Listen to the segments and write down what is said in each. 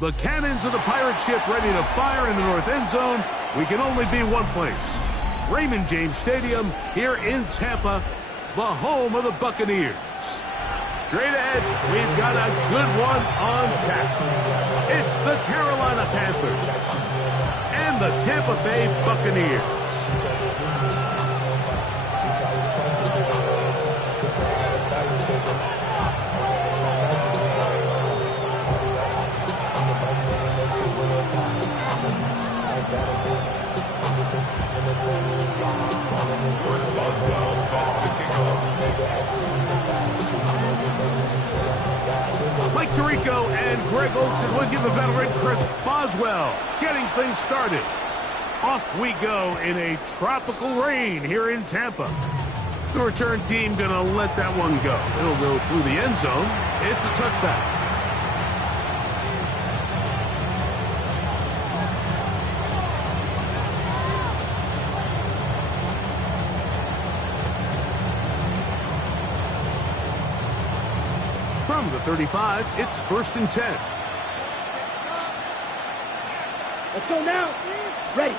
The cannons of the pirate ship ready to fire in the north end zone. We can only be one place. Raymond James Stadium here in Tampa, the home of the Buccaneers. Straight ahead, we've got a good one on tap. It's the Carolina Panthers and the Tampa Bay Buccaneers. Mike Tirico and Greg Olson with you, the veteran Chris Boswell, getting things started. Off we go in a tropical rain here in Tampa. The return team gonna let that one go. It'll go through the end zone. It's a touchback. From the 35, it's 1st and 10. Let's go now. Ready.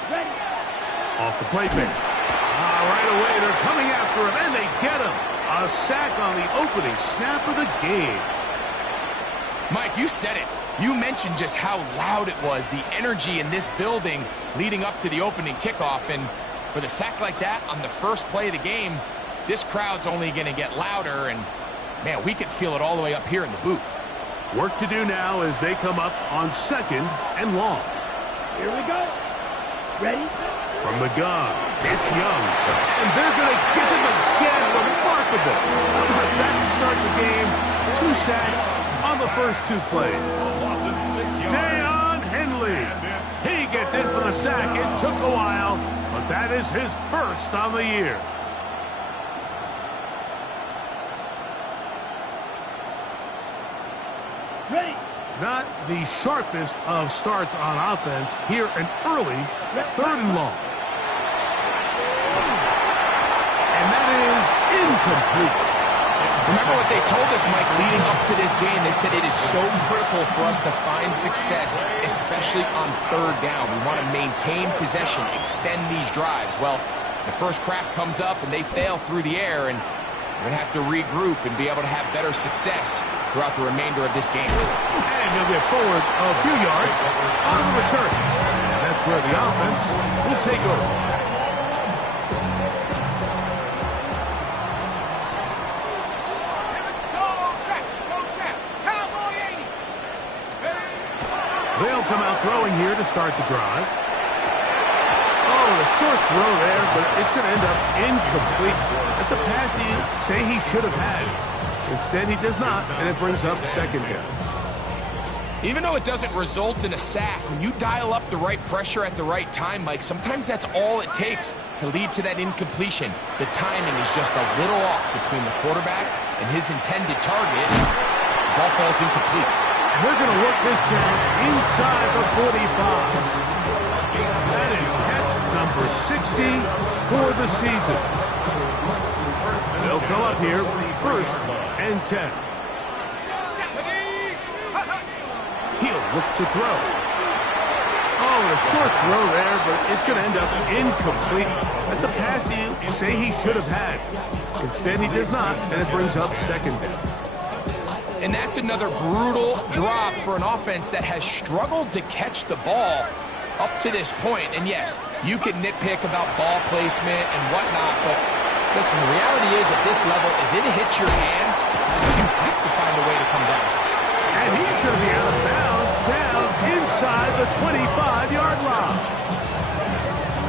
Off the play fake. Right away, they're coming after him, and they get him. A sack on the opening snap of the game. Mike, you said it. You mentioned just how loud it was, the energy in this building leading up to the opening kickoff. And with a sack like that on the first play of the game, this crowd's only going to get louder, and man, we could feel it all the way up here in the booth. Work to do now as they come up on 2nd and long. Here we go. Ready? From the gun, it's Young. And they're going to get him again. Remarkable. How about that to start the game? 2 sacks on the first 2 plays. Deion Henley. He gets in for the sack. It took a while, but that is his first on the year. Ready. Not the sharpest of starts on offense here, an early 3rd and long. And that is incomplete. Remember what they told us, Mike, leading up to this game? They said it is so critical for us to find success, especially on 3rd down. We want to maintain possession, extend these drives. Well, the first crack comes up and they fail through the air, and we're going to have to regroup and be able to have better success throughout the remainder of this game. And he'll get forward a few yards on the return. And that's where the offense will take over. They'll come out throwing here to start the drive. Oh, a short throw there, but it's going to end up incomplete. That's a pass he say he should have had. Instead, he does not, and it brings up 2nd down. Even though it doesn't result in a sack, when you dial up the right pressure at the right time, Mike, sometimes that's all it takes to lead to that incompletion. The timing is just a little off between the quarterback and his intended target. The ball falls incomplete. We're going to work this down inside the 45. That is catch number 60 for the season. They'll come up here 1st and 10. He'll look to throw. Oh, a short throw there, but it's going to end up incomplete. That's a pass you say he should have had. Instead, he does not, and it brings up 2nd down. And that's another brutal drop for an offense that has struggled to catch the ball up to this point. And yes, you can nitpick about ball placement and whatnot, but listen, the reality is at this level, if it hits your hands, you have to find a way to come down. And he's going to be out of bounds down inside the 25-yard line.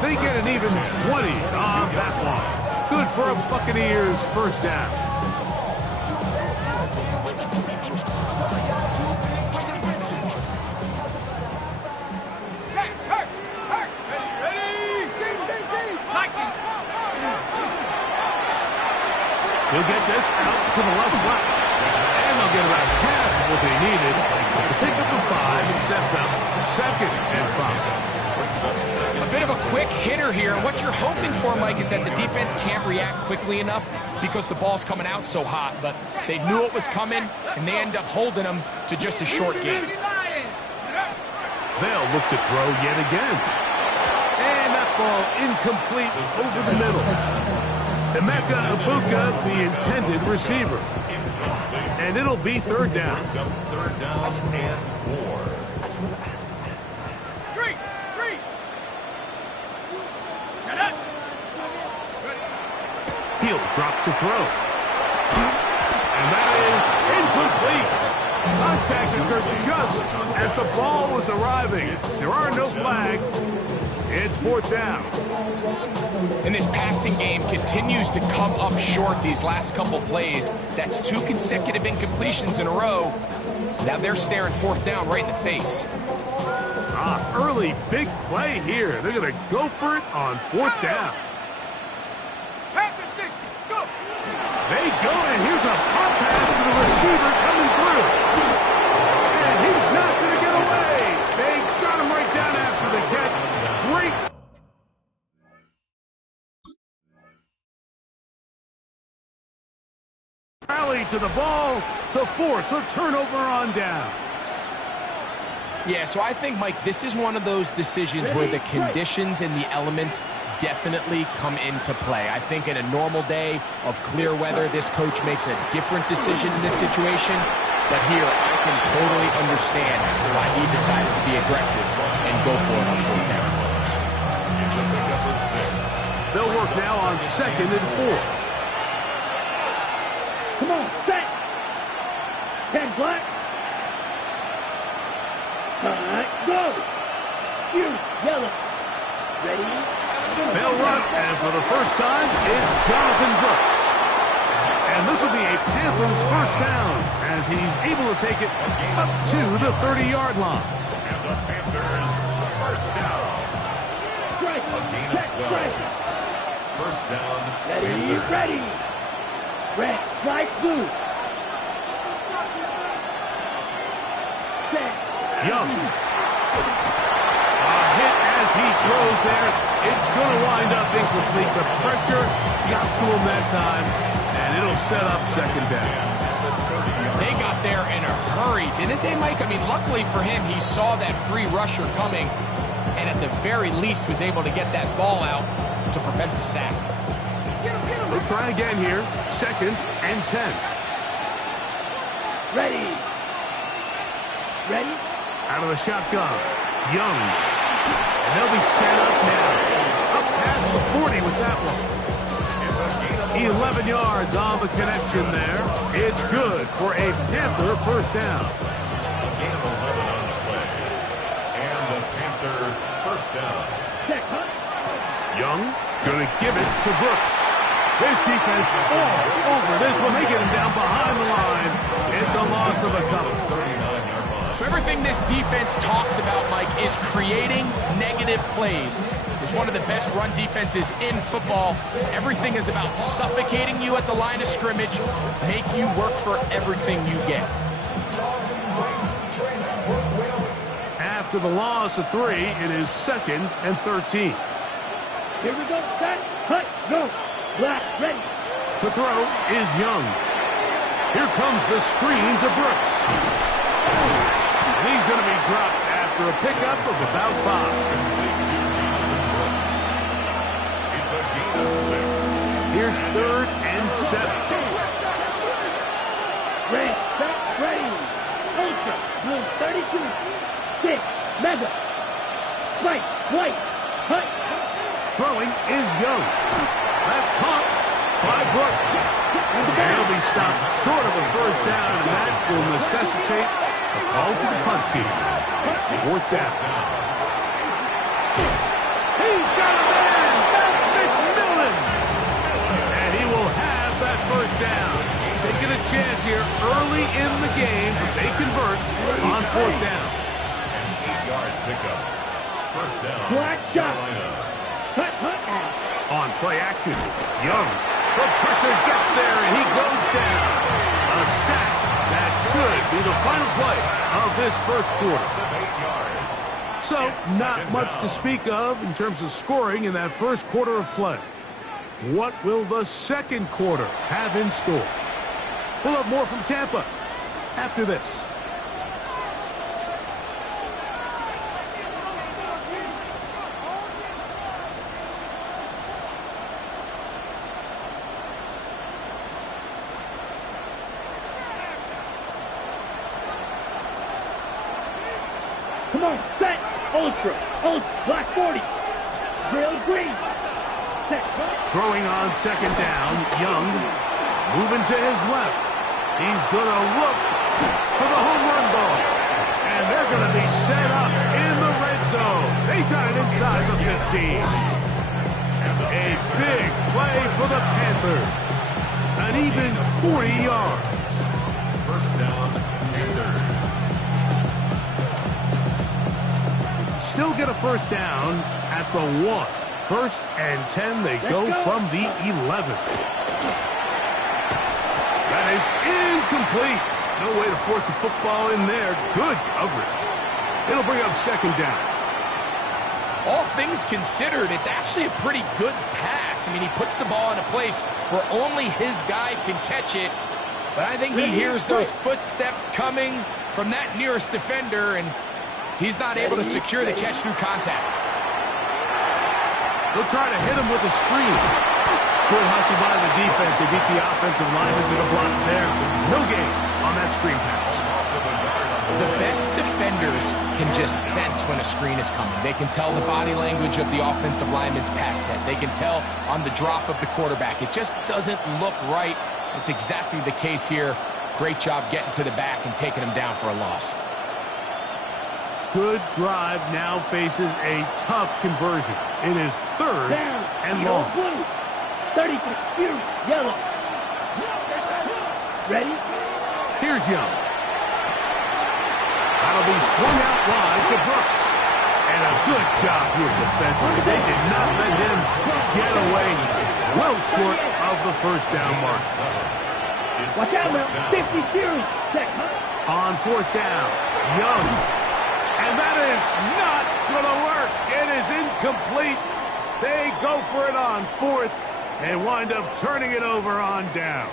They get an even 20 on that one. Good for a Buccaneers 1st down. He'll get this out to the left flank. And they'll get about half of what they needed. It's a pickup of 5 and sets up 2nd and 5. A bit of a quick hitter here. And what you're hoping for, Mike, is that the defense can't react quickly enough because the ball's coming out so hot. But they knew it was coming, and they end up holding them to just a short game. They'll look to throw yet again. And that ball incomplete over the middle. Emeka Ibuka, the intended receiver. And it'll be third down. Third down and 4. He'll drop to throw. And that is incomplete. Contact occurred just as the ball was arriving. There are no flags. It's fourth down. And this passing game continues to come up short these last couple plays. That's 2 consecutive incompletions in a row. Now they're staring fourth down right in the face. Early big play here. They're going to go for it on fourth down. They go, and here's a pop pass to the receiver coming through. And he's not going to get away. They got him right down after the catch. Great. Rally to the ball to force a turnover on down. Yeah, so I think, Mike, this is one of those decisions where the conditions and the elements definitely come into play. I think in a normal day of clear weather, this coach makes a different decision in this situation. But here, I can totally understand why he decided to be aggressive and go for it on fourth down. It's a pickup of 6. They'll work now on 2nd and 4. Come on, set. 10 black. Go. You, yellow. Ready? They'll run, and for the first time, it's Jonathan Brooks. And this will be a Panthers first down as he's able to take it up to the 30-yard line. And the Panthers first down. Strike. Check, strike. First down. Ready, ready. Red, white, blue. Set. Young. A hit as he throws there. It's going to wind up incomplete. The pressure got to him that time, and it'll set up second down. They got there in a hurry, didn't they, Mike? I mean, luckily for him, he saw that free rusher coming, and at the very least was able to get that ball out to prevent the sack. They'll try again here. 2nd and 10. Ready. Ready? Out of the shotgun. Young. And they'll be set up now. Up past the 40 with that one. 11 yards on the connection there. It's good for a Panther first down. A gain of 11 on the play. And the Panther first down. Check, huh? Young going to give it to Brooks. This defense all over this one. They get him down behind the line. It's a loss of a couple. 39-yard loss. So everything this defense talks about, Mike, is creating negative plays. It's one of the best run defenses in football. Everything is about suffocating you at the line of scrimmage, make you work for everything you get. After the loss of 3, it is 2nd and 13. Here we go. Set. Cut. Go. Black. Ready. To throw is Young. Here comes the screen to Brooks. And he's going to be dropped after a pickup of about 5. It's a gain of 6. Here's 3rd and 7. Red. Set. Ready. Ultra. Blue 32. 6. Mega. White. White. Cut. Throwing is Young. That's caught by Brooks. And he'll be stopped short of a first down, and that will necessitate a call to the punt team. It's 4th down. He's got a man. That's McMillan. And he will have that first down. Taking a chance here early in the game, but they convert on 4th down. An 8-yard pickup. First down. Black shot. Carolina. Cut. Cut. On play action, Young. The pressure gets there, and he goes down. A sack. That should be the final play of this first quarter. 8 yards. So, not much to speak of in terms of scoring in that first quarter of play. What will the second quarter have in store? We'll have more from Tampa after this. Come on, set. Ultra, black 40. Drill green. Set. Throwing on second down, Young. Moving to his left. He's going to look for the home run ball. And they're going to be set up in the red zone. They got it inside the 15. A big play for the Panthers. An even 40 yards. First down, Panthers. Still get a first down at the 1. First and 10, they go from the 11. That is incomplete. No way to force the football in there. Good coverage. It'll bring up second down. All things considered, it's actually a pretty good pass. I mean, he puts the ball in a place where only his guy can catch it. But I think he hears those footsteps coming from that nearest defender, and he's not able to secure the catch through contact. They'll try to hit him with a screen. Good hustle by the defense. They beat the offensive lineman to the blocks there. No gain on that screen pass. The best defenders can just sense when a screen is coming. They can tell the body language of the offensive lineman's pass set. They can tell on the drop of the quarterback. It just doesn't look right. It's exactly the case here. Great job getting to the back and taking him down for a loss. Good drive now faces a tough conversion. It is third Down. and long. Blue. 30 for yellow. Ready? Here's Young. That'll be swung out wide to Brooks. And a good job here defensively. They did not let him get away. Well short of the first down mark. Watch out now. 50 series. Check. On fourth down, Young. And that is not going to work. It is incomplete. They go for it on fourth and wind up turning it over on down.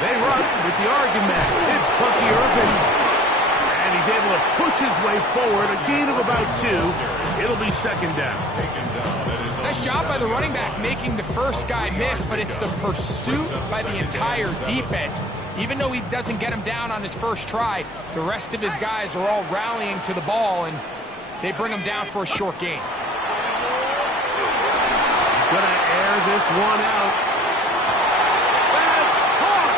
They run with the argument. It's Bucky Irvin. And he's able to push his way forward. A gain of about 2. It'll be second down. Nice job by the running back making the first guy miss, but it's the pursuit by the entire defense. Even though he doesn't get him down on his first try, the rest of his guys are all rallying to the ball, and they bring him down for a short gain. He's going to air this one out. That's caught!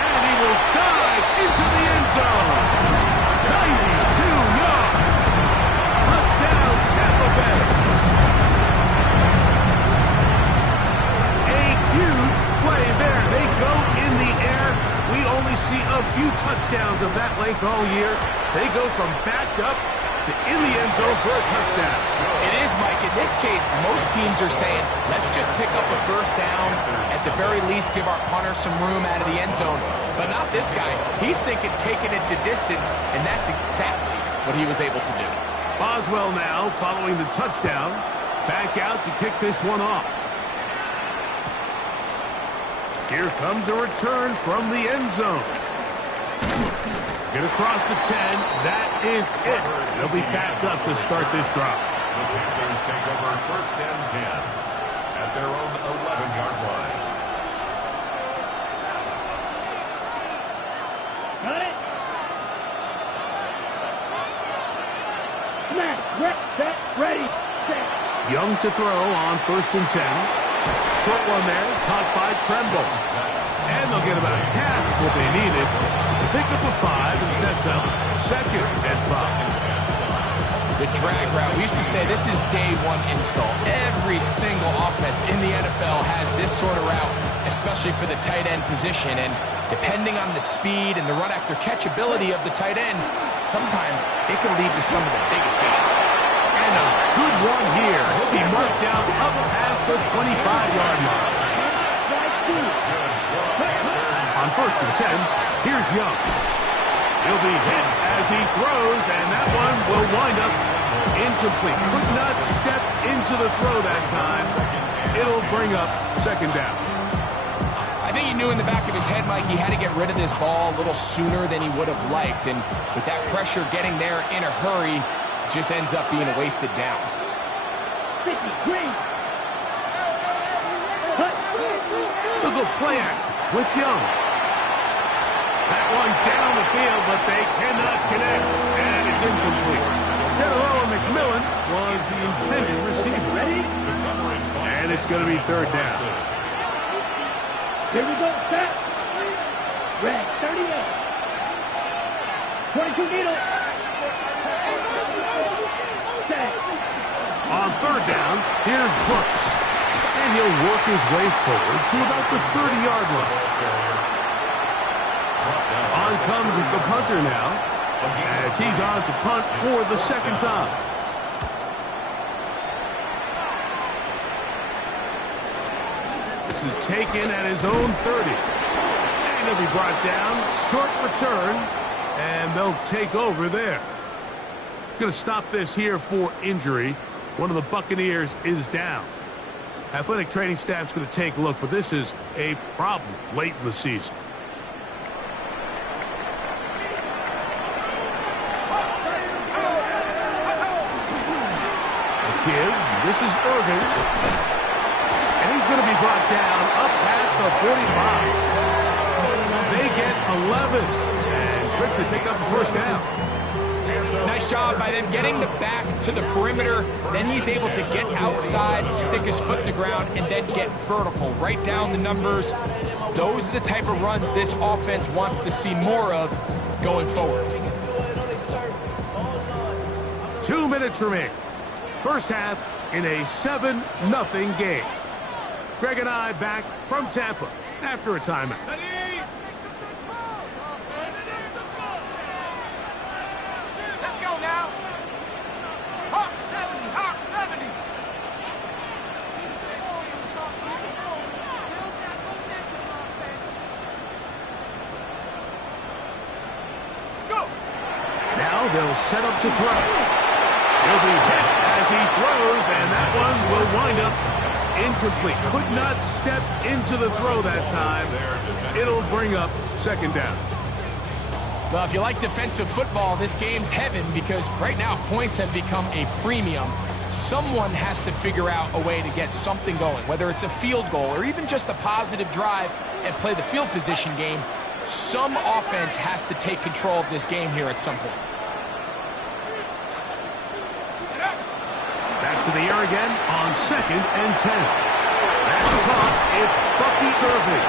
And he will dive into the end zone. 92 yards. Touchdown, Tampa Bay. A huge play there. They go in the air. We only see a few touchdowns of that length all year. They go from backed up to in the end zone for a touchdown. It is, Mike. In this case, most teams are saying, let's just pick up a first down. At the very least, give our punter some room out of the end zone. But not this guy. He's thinking taking it to distance, and that's exactly what he was able to do. Boswell now following the touchdown. Back out to kick this one off. Here comes a return from the end zone. Get across the 10. That is it. They'll be backed up to start this drive. The Panthers take over first and 10 at their own 11-yard line. Got it? Smash. Set. Ready. Set. Young to throw on first and 10. Short one there, caught by Tremble. And they'll get about half of what they needed to pick up a 5 and sets up second and 5. The drag route. We used to say this is day one install. Every single offense in the NFL has this sort of route, especially for the tight end position. And depending on the speed and the run after catch ability of the tight end, sometimes it can lead to some of the biggest gains. And a good one here. He'll be marked down up past the 25-yard line. On first and 10, here's Young. He'll be hit as he throws, and that one will wind up incomplete. Could not step into the throw that time. It'll bring up second down. I think he knew in the back of his head, Mike, he had to get rid of this ball a little sooner than he would have liked. And with that pressure getting there in a hurry, it just ends up being a wasted down. 50 green. Cut. little play action with Young. That one down the field, but they cannot connect, and it's incomplete. General McMillan was the intended receiver. Ready? And it's going to be third down. Here we go, set. Red, 38. 22 needle. Set. On third down, here's Brooks. And he'll work his way forward to about the 30-yard line. On comes the punter now, as he's on to punt for the second time. This is taken at his own 30. And he'll be brought down. Short return. And they'll take over there. Going to stop this here for injury. One of the Buccaneers is down. Athletic training staff's going to take a look, but this is a problem late in the season. Give. This is Irving. And he's going to be brought down up past the 45. They get 11 and quickly pick up the first down. Nice job by them getting the back to the perimeter. Then he's able to get outside, stick his foot in the ground, and then get vertical. Right down the numbers. Those are the type of runs this offense wants to see more of going forward. 2 minutes remaining. First half in a 7-0 game. Greg and I back from Tampa after a timeout. Let's go now. Hawk 70, Hawk 70. Let's go. Now they'll set up to throw. He'll be hit as he throws, and that one will wind up incomplete. Could not step into the throw that time. It'll bring up second down. Well, if you like defensive football, this game's heaven because right now points have become a premium. Someone has to figure out a way to get something going, whether it's a field goal or even just a positive drive and play the field position game. Some offense has to take control of this game here at some point. To the air again on 2nd and 10. That's caught. It's Bucky Irving.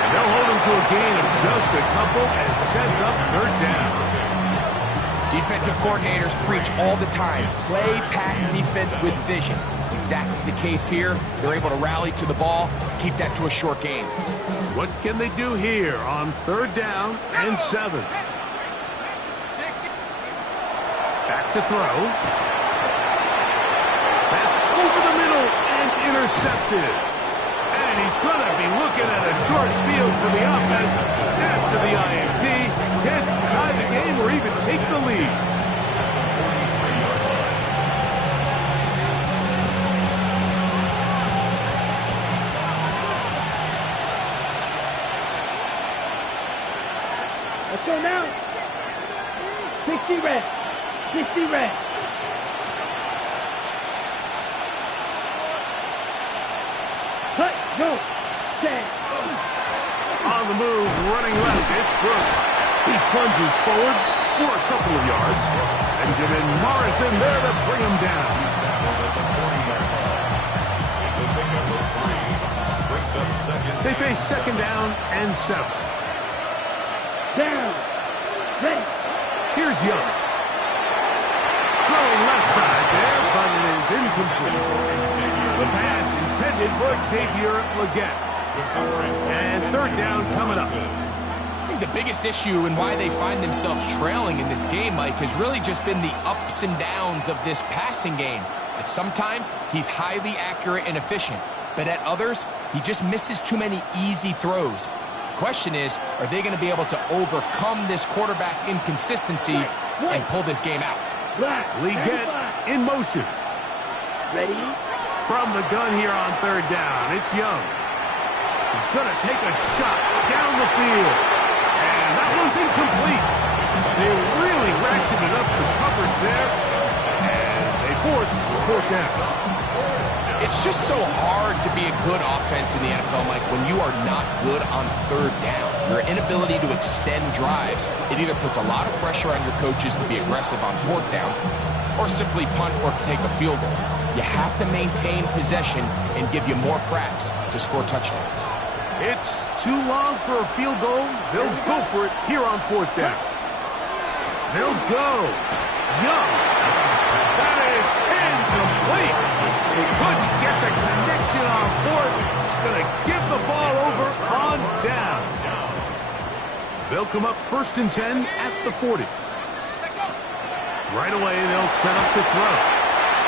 And they'll hold him to a gain of just a couple and sets up third down. Defensive coordinators preach all the time, play pass defense with vision. It's exactly the case here. They're able to rally to the ball, keep that to a short game. What can they do here on third down and 7? Back to throw. That's over the middle and intercepted. And he's going to be looking at a short field for the offense after the INT. Can't tie the game or even take the lead. Let's go now. 60 red. 60 red. Cut, go, set. On the move, running left, it's Brooks. He plunges forward for a couple of yards. Benjamin Morrison there to bring him down. They face second down and 7. Down. Ready. Here's Young. Throwing left side there, but it is incomplete. The pass intended for Xavier Legette. And third down coming up. I think the biggest issue and why they find themselves trailing in this game, Mike, has really just been the ups and downs of this passing game. At sometimes, he's highly accurate and efficient. But at others, he just misses too many easy throws. The question is, are they going to be able to overcome this quarterback inconsistency and pull this game out? Legette in motion. Ready. From the gun here on third down, it's Young. He's going to take a shot down the field. And that one's incomplete. They really ratcheted up the coverage there. And they force the fourth down. It's just so hard to be a good offense in the NFL, Mike, when you are not good on third down. Your inability to extend drives, it either puts a lot of pressure on your coaches to be aggressive on fourth down or simply punt or take a field goal. You have to maintain possession and give you more cracks to score touchdowns. It's too long for a field goal. They'll go for it here on fourth down. They'll go. Young. That is incomplete. He couldn't get the connection on fourth. Going to give the ball over on down. They'll come up 1st and 10 at the 40. Right away, they'll set up to throw.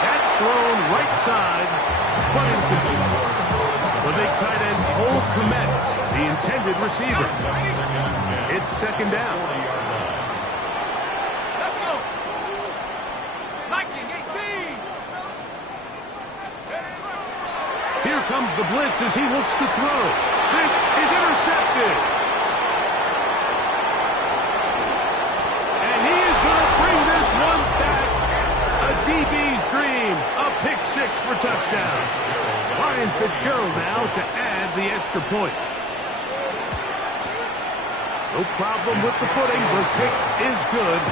That's thrown right side, but incomplete. The big tight end, Cole Kmet, the intended receiver. It's 2nd down. Let's go. Lightning, 18. Here comes the blitz as he looks to throw. This is intercepted. And he is going to bring this one back. A DB's dream. A pick 6 for touchdown. Ryan Fitzgerald now to add the extra point. No problem with the footing. The pick is good.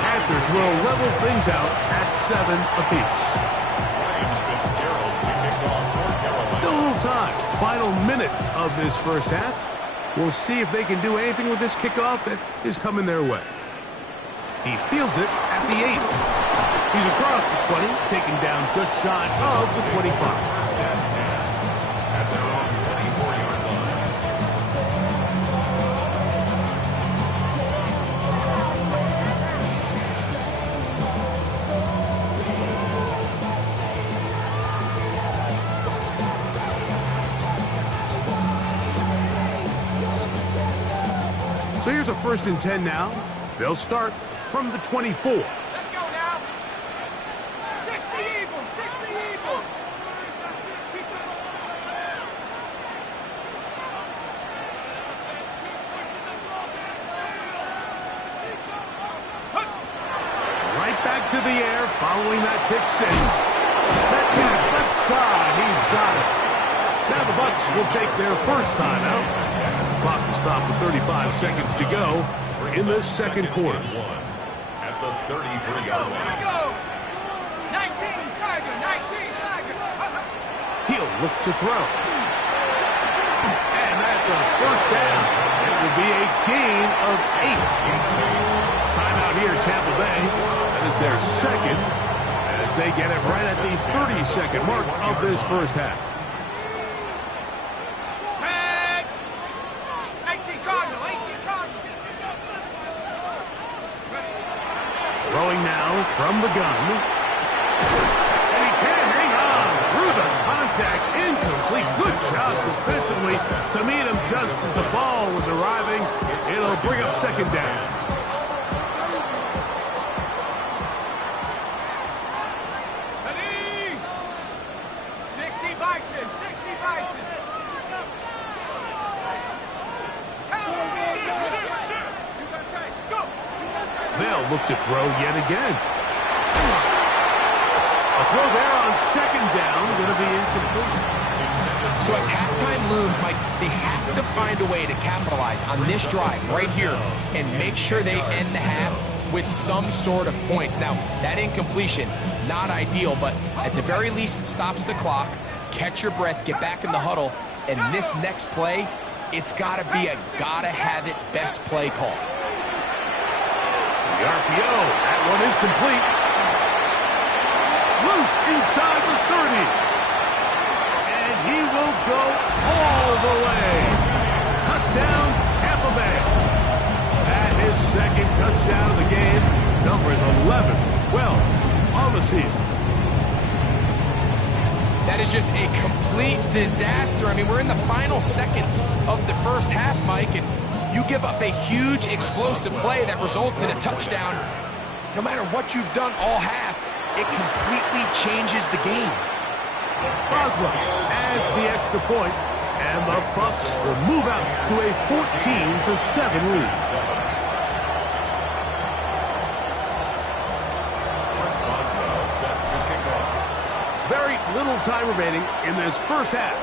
Panthers will level things out at 7 apiece. Still a little time. Final minute of this first half. We'll see if they can do anything with this kickoff that is coming their way. He fields it at the 8. He's across the 20, taken down just shy of the 25. At their own 24-yard So here's a 1st and 10 now. They'll start from the 24. Let's go now. 60 Eagles, 60 Eagles. Right back to the air following that pick 6. That back left side, he's got it. Now the Bucs will take their first timeout. Clock will stop with 35 seconds to go in the second quarter. at the 33-yard line. Go. 19 Tiger, 19 Tiger. He'll look to throw. And that's a first down. It will be a gain of 8. Timeout here, Tampa Bay. That is their second as they get it right at the 30-second mark of this first half. 18 Cardinal, 18 Cardinal. Throwing now from the gun. And he can't hang on through the contact. Incomplete. Good job defensively to meet him just as the ball was arriving. It'll bring up 2nd down. Ready? 60 Bison, 60 Bison. They'll look to throw yet again. A throw there on 2nd down, going to be incomplete. So as halftime looms, Mike, they have to find a way to capitalize on this drive right here and make sure they end the half with some sort of points. Now, that incompletion, not ideal, but at the very least, it stops the clock. Catch your breath, get back in the huddle, and this next play, it's got to be a gotta-have-it best play call. The RPO, that one is complete. Loose inside the 30. And he will go all the way. Touchdown, Tampa Bay. That is 2nd touchdown of the game. Numbers 11, 12 on the season. That is just a complete disaster. I mean, we're in the final seconds of the first half, Mike, and you give up a huge explosive play that results in a touchdown. No matter what you've done all half, it completely changes the game. Boswell adds the extra point, and the Bucs will move out to a 14-7 lead. Very little little time remaining in this first half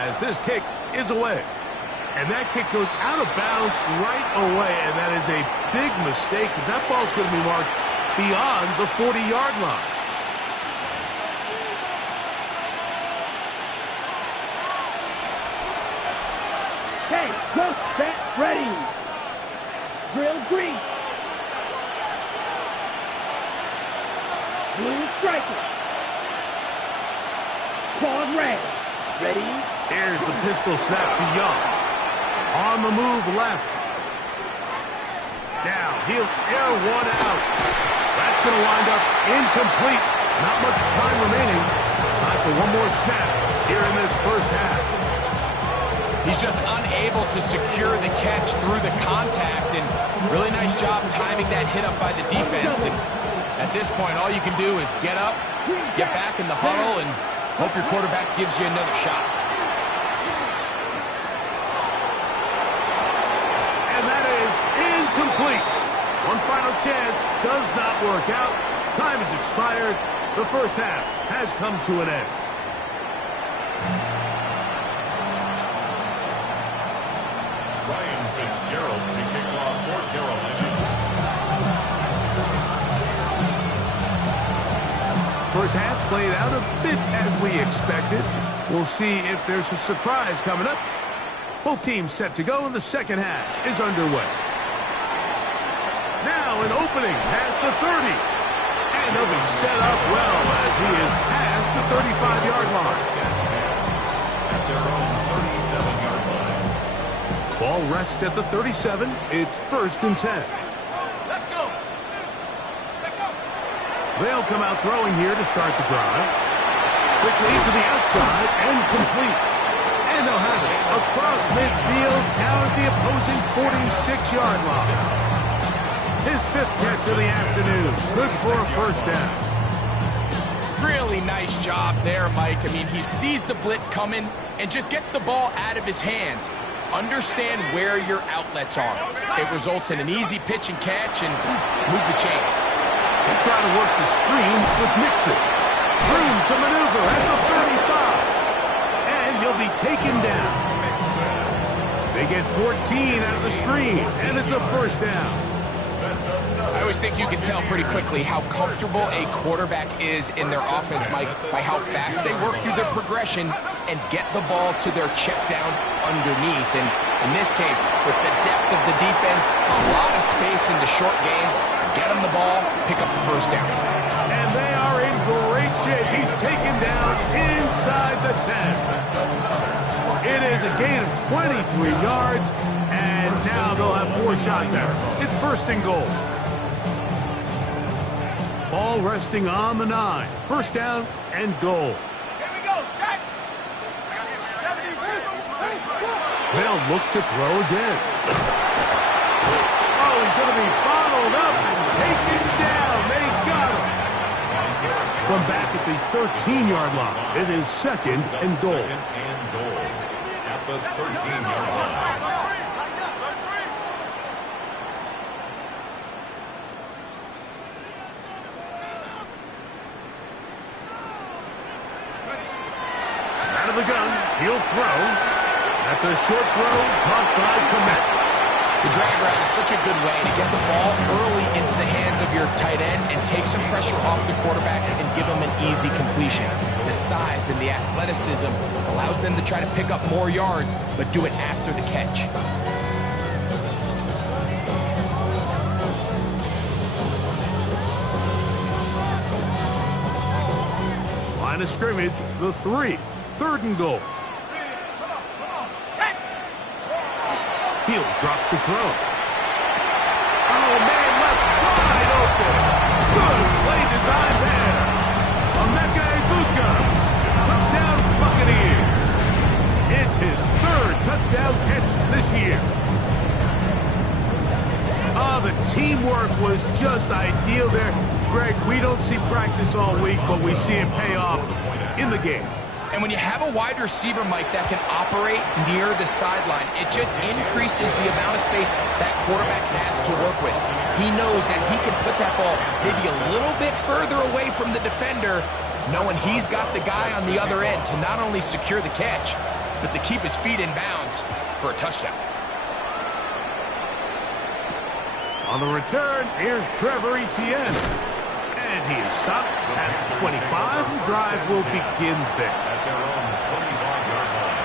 as this kick is away. And that kick goes out of bounds right away, and that is a big mistake because that ball's going to be marked beyond the 40-yard line. Okay, go, set, ready. Drill green. Blue striker. Quad red. Ready? Here's the pistol snap to Young. On the move left. Down. He'll air one out. That's going to wind up incomplete. Not much time remaining. Time for one more snap here in this first half. He's just unable to secure the catch through the contact, and really nice job timing that hit up by the defense. And at this point, all you can do is get up, get back in the huddle, and hope your quarterback gives you another shot. And that is incomplete. One final chance does not work out. Time has expired. The first half has come to an end. Ryan Fitzgerald to kick off for Carolina. First half played out a bit as we expected. We'll see if there's a surprise coming up. Both teams set to go, and the second half is underway. Now an opening past the 30. And he'll be set up well as he is past the 35-yard line. At their own 37-yard line. Ball rests at the 37. It's 1st and 10. Let's go. They'll come out throwing here to start the drive. Quickly to the outside and complete. And they'll have it across midfield down at the opposing 46-yard line. His 5th catch of the afternoon. Good for a first down. Really nice job there, Mike. I mean, he sees the blitz coming and just gets the ball out of his hands. Understand where your outlets are. It results in an easy pitch and catch and move the chains. They try to work the screen with Mixon. Room to maneuver at the 35. And he'll be taken down. They get 14 out of the screen, and it's a first down. I always think you can tell pretty quickly how comfortable a quarterback is in their offense, Mike, by how fast they work through their progression and get the ball to their check down underneath. And in this case, with the depth of the defense, a lot of space in the short game, get him the ball, pick up the first down. And they are in great shape. He's taken down inside the 10. It is a gain of 23 yards, and now they'll have 4 shots at it. It's 1st and goal. Ball resting on the 9. First down and goal. Here we go, set. 72. They'll look to throw again. Oh, he's going to be bottled up and taken down. They got him. From back at the 13-yard line, it is 2nd and goal. 2nd and goal at the 13-yard line. Out of the gun, he'll throw. That's a short throw, caught by Komet. The drag route is such a good way to get the ball early into the hands of your tight end and take some pressure off the quarterback and give him an easy completion. The size and the athleticism allows them to try to pick up more yards, but do it after the catch. Line of scrimmage, the 3. 3rd and goal. He'll drop the throw. Oh, man, left wide open. Good play design there. Emeka Egbuka. Touchdown Buccaneers. It's his 3rd touchdown catch this year. Oh, the teamwork was just ideal there. Greg, we don't see practice all week, but we see it pay off in the game. And when you have a wide receiver, Mike, that can operate near the sideline, it just increases the amount of space that quarterback has to work with. He knows that he can put that ball maybe a little bit further away from the defender, knowing he's got the guy on the other end to not only secure the catch, but to keep his feet in bounds for a touchdown. On the return, here's Trevor Etienne. And he is stopped at 25. The drive will begin there. At their own 25-yard line.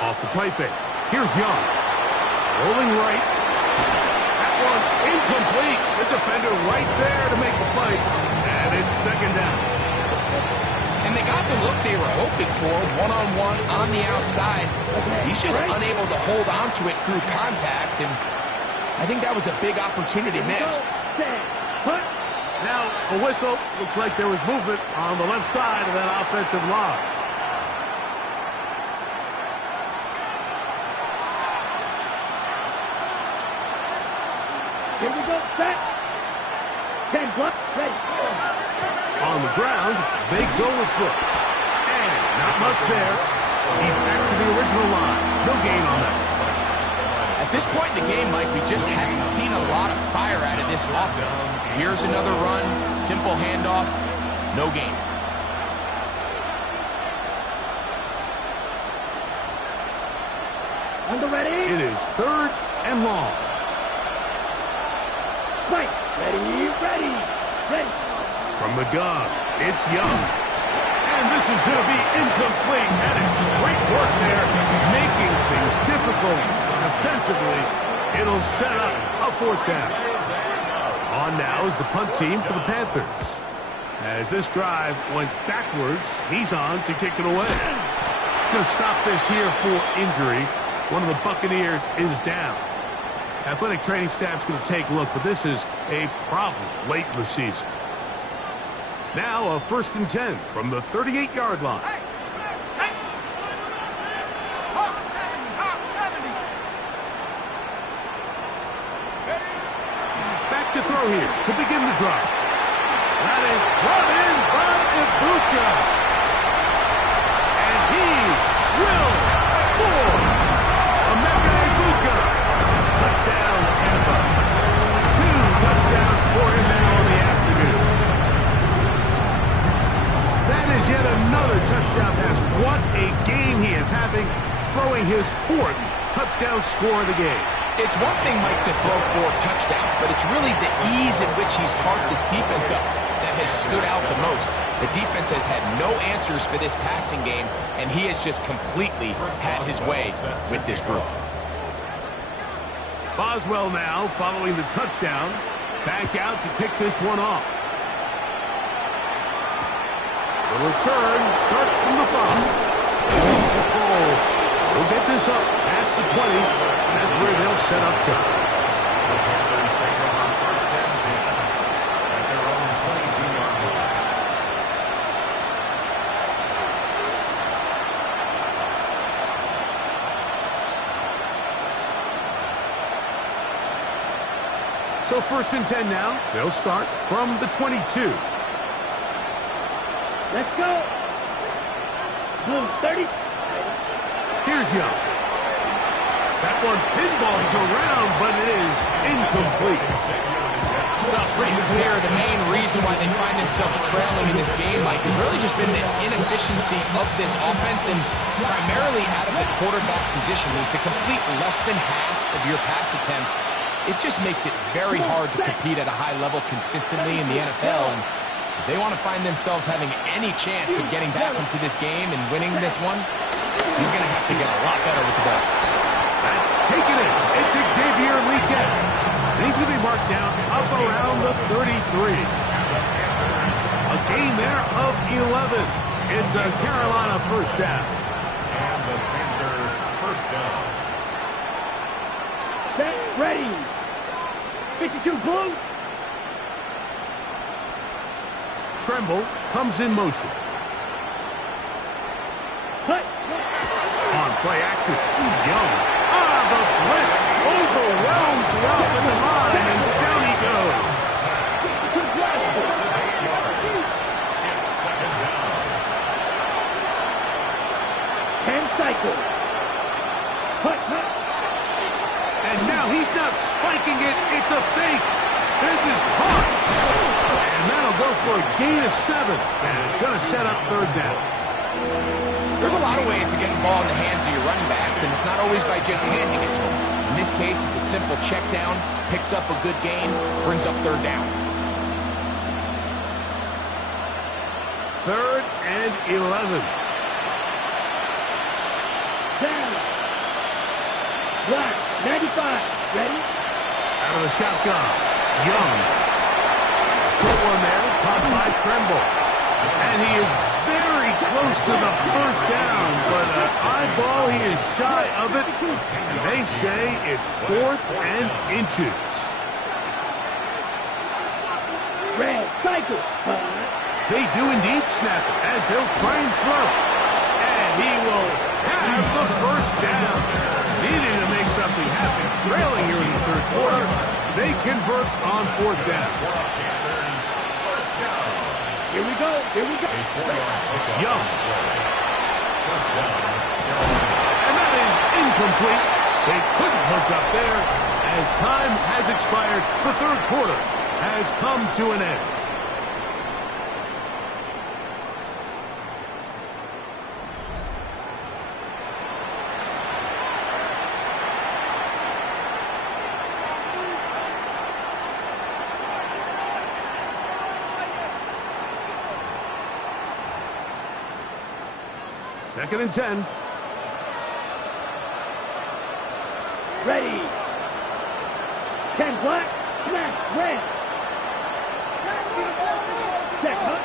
Off the play fake. Here's Young. Rolling right. That one incomplete. The defender right there to make the play. And it's second down. And they got the look they were hoping for, one-on-one on the outside. He's just unable to hold on to it through contact, and I think that was a big opportunity missed. Now, a whistle. Looks like there was movement on the left side of that offensive line. Here we go, set. 10 block, ready. On the ground, they go with Brooks. And not much there. He's back to the original line. No gain on that. At this point in the game, Mike, we just haven't seen a lot of fire out of this offense. Here's another run, simple handoff, no gain. On the ready. It is third and long. Right. Ready, ready, ready. From the gun, it's Young. And this is going to be incomplete. And it's great work there, making things difficult defensively. It'll set up a fourth down. On now is the punt team for the Panthers. As this drive went backwards, he's on to kick it away. Going to stop this here for injury. One of the Buccaneers is down. Athletic training staff's going to take a look, but this is a problem late in the season. Now a 1st and 10 from the 38-yard line. Back to throw here to begin the drive. That is brought in by Ibuka. And he will score. Emeka Ibuka. Touchdown, Tampa. 2 touchdowns for him now in the afternoon. That is yet another touchdown pass. What a game he is having, throwing his 4th touchdown score of the game. It's one thing, Mike, to throw 4 touchdowns, but it's really the ease in which he's carved this defense up that has stood out the most. The defense has had no answers for this passing game, and he has just completely had his way with this group. Boswell now following the touchdown. Back out to kick this one off. The return starts from the 5. We'll get this up past the 20. And that's where they'll set up shop. The Panthers take over 1st and 10 at their own 22-yard line. So 1st and 10 now. They'll start from the 22. Let's go. Blue 30. Here's Young. That one pinballs around, but it is incomplete. Well, it's pretty clear the main reason why they find themselves trailing in this game, Mike, has really just been the inefficiency of this offense and primarily out of the quarterback position. I mean, to complete less than half of your pass attempts, it just makes it very hard to compete at a high level consistently in the NFL. And if they want to find themselves having any chance of getting back into this game and winning this one, he's going to have to get a lot better with the ball. That's taken it. It's Xavier Leakett. And he's going to be marked down up around the 33. A gain there of 11. It's a Carolina 1st down. And the Panther 1st down. Set, ready. 52 blue. Tremble comes in motion. Cut. On play action, Young. The blitz overwhelms the offensive line, and down he goes. It's 2nd down. It's a fake. This is caught. And that'll go for a gain of 7. And it's going to set up third down. There's a lot of ways to get the ball in the hands of your running backs, and it's not always by just handing it to them. In this case, it's a simple check down, picks up a good gain, brings up third down. 3rd and 11. Down. Black, 95. Ready? Out of the shotgun. Young. Short one there, caught by Tremble. And he is very close to the first down, but an eyeball, he is shy of it. And they say it's 4th and inches. Red, cycle. They do indeed snap it as they'll try and throw. And he will have the first down. Needing to make something happen. Trailing here in the 3rd quarter. They convert on 4th down. Here we go. Here we go. Young. And that is incomplete. They couldn't hook up there. As time has expired, the 3rd quarter has come to an end. Second and 10. Ready. 10 black, smash, red. Check, huh?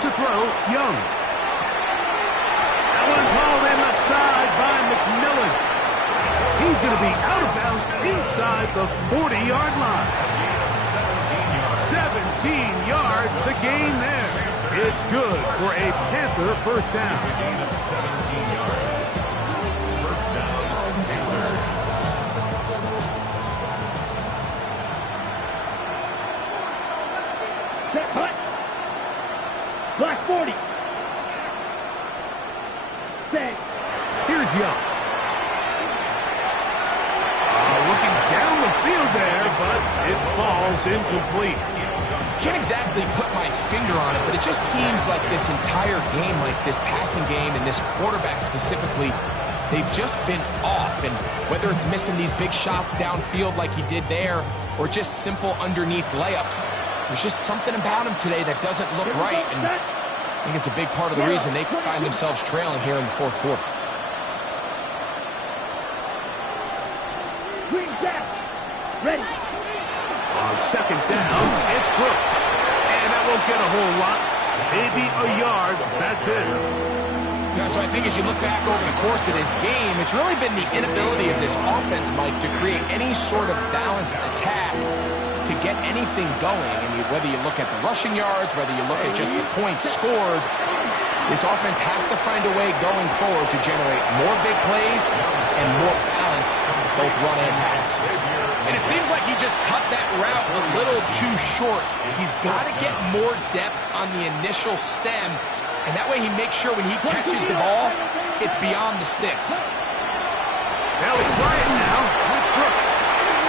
To throw, Young. That one's hauled in the side by McMillan. He's going to be out of bounds inside the 40-yard line. 17 yards, the gain there. It's good for a Panther first down. Gain of 17 yards. First down, Panthers. Check, hut. Black 40. Set. Here's Young. Looking down the field there, but it falls incomplete. Can't exactly put my finger on it, but it just seems like this entire game, like this passing game and this quarterback specifically, they've just been off. And whether it's missing these big shots downfield like he did there, or just simple underneath layups, there's just something about him today that doesn't look right. And I think it's a big part of the reason they find themselves trailing here in the 4th quarter. Green jack. Ready. On second down, it's Brooks. And that won't get a whole lot. Maybe a yard. That's it. Yeah, so I think as you look back over the course of this game, it's really been the inability of this offense, Mike, to create any sort of balanced attack to get anything going. And whether you look at the rushing yards, whether you look at just the points scored, this offense has to find a way going forward to generate more big plays and more balance, both run and pass. And it seems like he just cut that route a little too short. He's got to get more depth on the initial stem, and that way he makes sure when he catches the ball, it's beyond the sticks. They'll try it now with Brooks.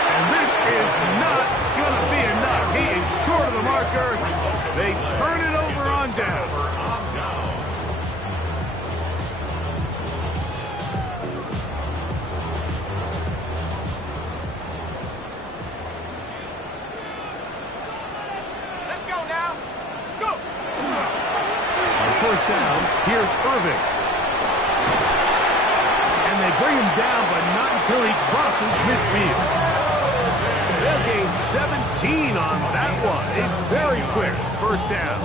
And this is not going to be enough. He is short of the marker. They turn it over on down. First down, here's Irving. And they bring him down, but not until he crosses midfield. They'll gain 17 on that one. A very quick first down.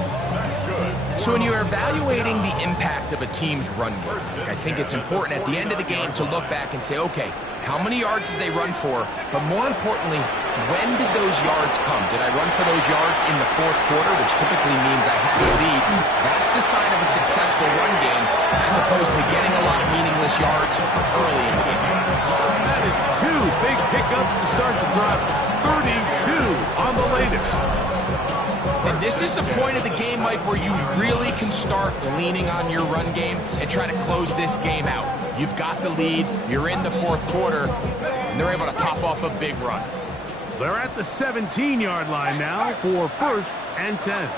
So when you're evaluating the impact of a team's run game, I think it's important at the end of the game to look back and say, okay, how many yards did they run for? But more importantly, when did those yards come? Did I run for those yards in the 4th quarter, which typically means I have the lead? That's the sign of a successful run game, as opposed to getting a lot of meaningless yards early in the game. That is 2 big pickups to start the drive. 32 on the latest. And this is the point of the game, Mike, where you really can start leaning on your run game and try to close this game out. You've got the lead, you're in the 4th quarter, and they're able to pop off a big run. They're at the 17-yard line now for 1st and 10.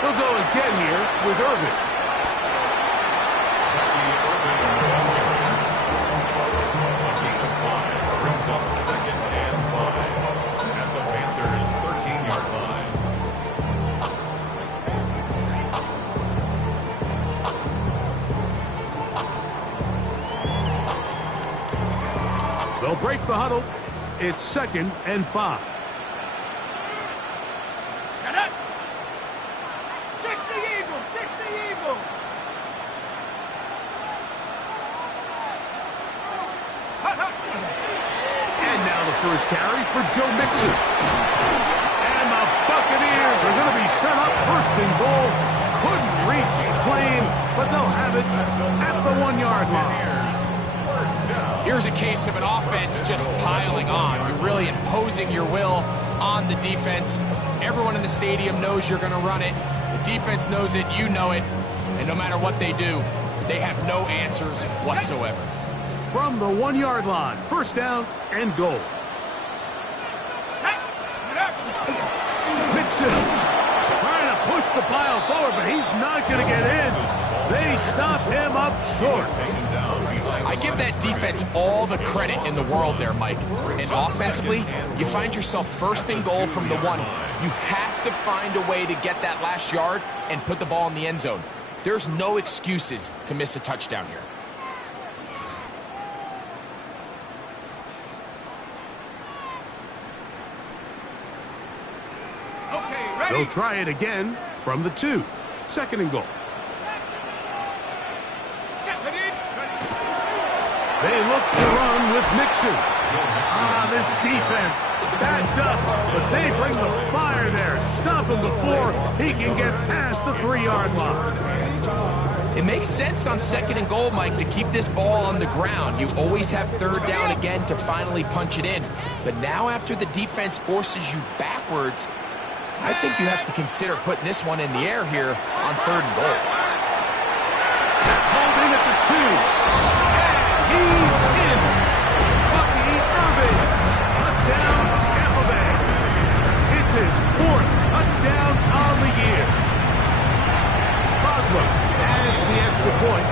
They'll go again here with Irvin. Brings up 2nd and 5 at the Panthers' 13-yard line. They'll break the huddle. It's 2nd and 5. Shut up! 60 Eagles! 60 Eagles! And now the first carry for Joe Mixon. And the Buccaneers are going to be set up 1st and goal. Couldn't reach Plain, but they'll have it at the 1-yard line. Here's a case of an offense just piling on. You're really imposing your will on the defense. Everyone in the stadium knows you're going to run it. The defense knows it, you know it. And no matter what they do, they have no answers whatsoever. From the 1-yard line, 1st down and goal. Mixon trying to push the pile forward, but he's not going to get in. They stop him up short. I give that defense all the credit in the world there, Mike. And offensively, you find yourself 1st and goal from the 1. You have to find a way to get that last yard and put the ball in the end zone. There's no excuses to miss a touchdown here. They'll try it again from the 2. 2nd and goal. They look to run with Mixon. This defense backed up, but they bring the fire there. Stop him before he can get past the 3-yard line. It makes sense on 2nd and goal, Mike, to keep this ball on the ground. You always have 3rd down again to finally punch it in. But now after the defense forces you backwards, I think you have to consider putting this one in the air here on 3rd and goal. Holding at the 2. And he's in. Bucky Irvin. Touchdown, Tampa Bay. It's his 4th touchdown on the year. Boswell adds the extra point,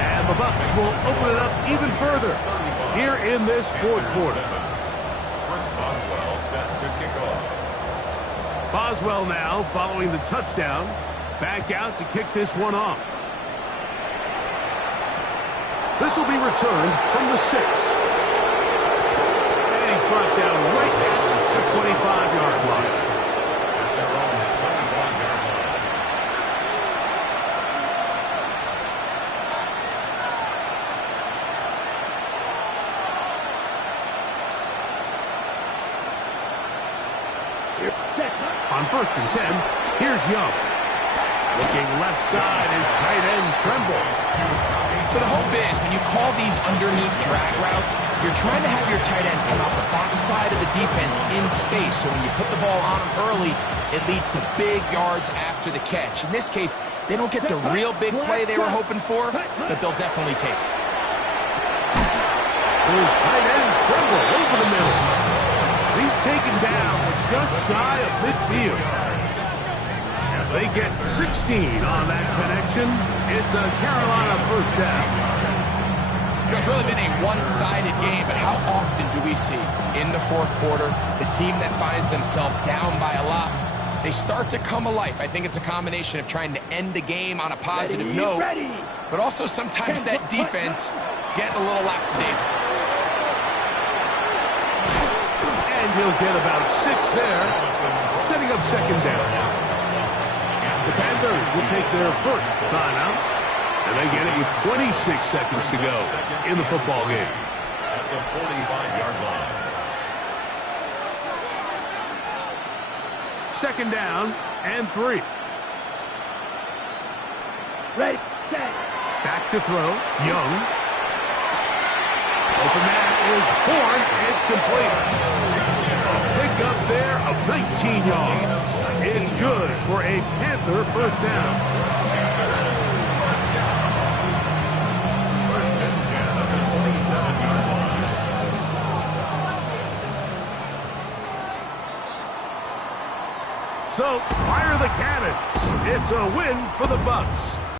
and the Bucs will open it up even further here in this 4th quarter. First Boswell set to kick off. Boswell now following the touchdown. Back out to kick this one off. This will be returned from the 6. And he's brought down right at the 25-yard line. At their own 21-yard line. On 1st and 10, here's Young. Looking left side is tight end Tremble. So the hope is when you call these underneath drag routes, you're trying to have your tight end come out the backside of the defense in space. So when you put the ball on him early, it leads to big yards after the catch. In this case, they don't get the real big play they were hoping for, but they'll definitely take it. Here's tight end Tremble over the middle. He's taken down just shy of midfield. They get 16 on that connection. It's a Carolina 1st down. It's really been a one-sided game, but how often do we see in the 4th quarter the team that finds themselves down by a lot, they start to come alive. I think it's a combination of trying to end the game on a positive note, but also sometimes that defense getting a little lackadaisical. And he'll get about 6 there, setting up 2nd down. The Panthers will take their 1st timeout, and they get it with 26 seconds to go in the football game. At the 45-yard line. 2nd down and 3. Ready, set. Back to throw, Young. Open man is Horn. It's complete. A pickup there of 19 yards. It's good for a Panther 1st down. First and 10 at the 27-yard line. So, fire the cannons. It's a win for the Bucs.